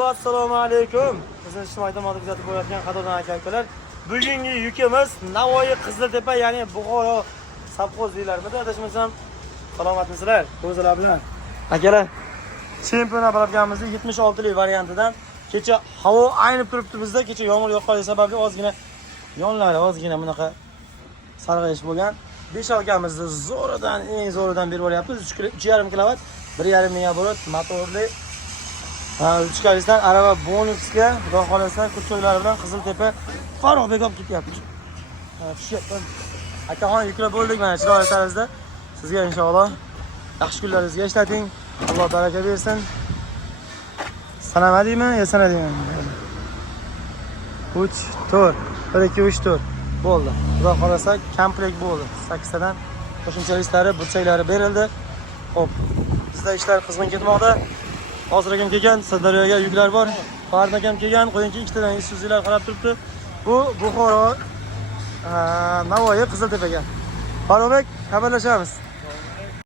Assalomu alaykum. Bizni ijtimoiy tarmoqda kuzatib borayotgan qadrdon aka-ukalar. Bugungi yukimiz Navoiy Qiziltepa, ya'ni Buxoro savxoz deylarmidi, adashmasam. Salomatmisizlar? O'zingizlar bilan. Akalar, chempionat bo'lganimizda 76 lik variantidan kecha havo aynib turibdi bizda. Kecha yomg'ir yoqqani sababli ozgina yonlari ozgina bunaqa sarg'ish bo'lgan. 5 olganimizda zo'ridan, eng zo'ridan berib olyapmiz. 3,5 kW, 1,5 ming obort motorli. 3 kalisdan arava bonusga, xudo xolasa, kurchoylari bilan Qiziltepa Farruxbek olib ketyapti. Tushyapti. Akaxon yuklab bo'ldik mana chiroyli tarzda. Sizga inshaalloh yaxshi kunlaringizga ishlating. Alloh baraka bersin. Sanamadingmi, yasanadingmi? 3, 4, 1, 2, 3, 4 bo'ldi. Xudo xolasa komplekt bo'ldi. 8 tadan qo'shimchaliklari, burchaklari berildi. Xo'p, bizda ishlar qizg'in ketmoqda. Hozir ham kelgan, Sirdaryoga yuklar bor. Farda ham kelgan, qo'yinki 2 tadan Isuzu'lar qarab turibdi. Bu Buxoro, Navoiy Qiziltepaga. Farruxbek, xabarlashamiz.